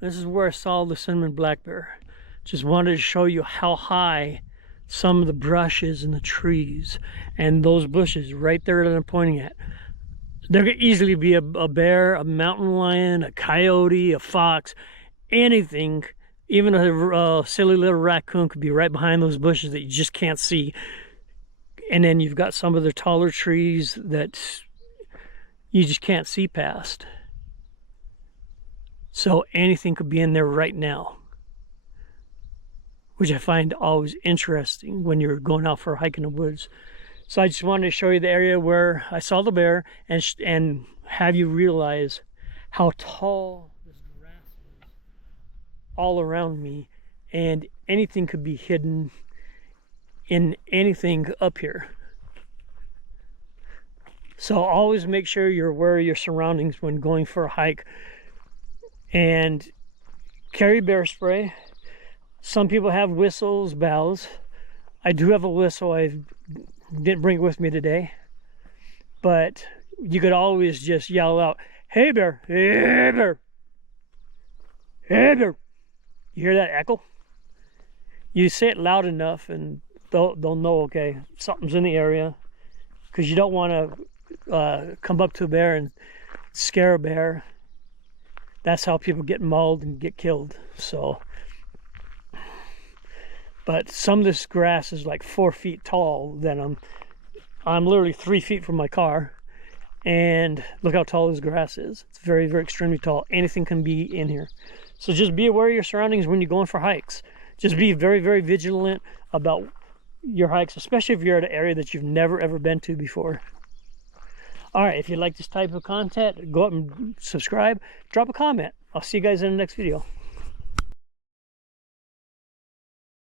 This is where I saw the cinnamon black bear. Just wanted to show you how high some of the brush is in the trees. And those bushes right there that I'm pointing at. There could easily be a bear, a mountain lion, a coyote, a fox, anything. Even a silly little raccoon could be right behind those bushes that you just can't see. And then you've got some of the taller trees that you just can't see past. So anything could be in there right now, which I find always interesting when you're going out for a hike in the woods. So I just wanted to show you the area where I saw the bear and have you realize how tall this grass is all around me, and anything could be hidden in anything up here. So always make sure you're aware of your surroundings when going for a hike, and carry bear spray. Some people have whistles, bells. I do have a whistle. I didn't bring it with me today, but you could always just yell out, "Hey bear, hey bear, hey bear." You hear that echo? You say it loud enough and they'll know, okay, something's in the area, because you don't want to come up to a bear and scare a bear. That's how people get mauled and get killed. So, but some of this grass is like 4 feet tall. Then I'm literally 3 feet from my car, and look how tall this grass is. It's very, very extremely tall. Anything can be in here. So just be aware of your surroundings when you're going for hikes. Just be very, very vigilant about your hikes, especially if you're at an area that you've never ever been to before. All right, if you like this type of content, go up and subscribe, drop a comment. I'll see you guys in the next video.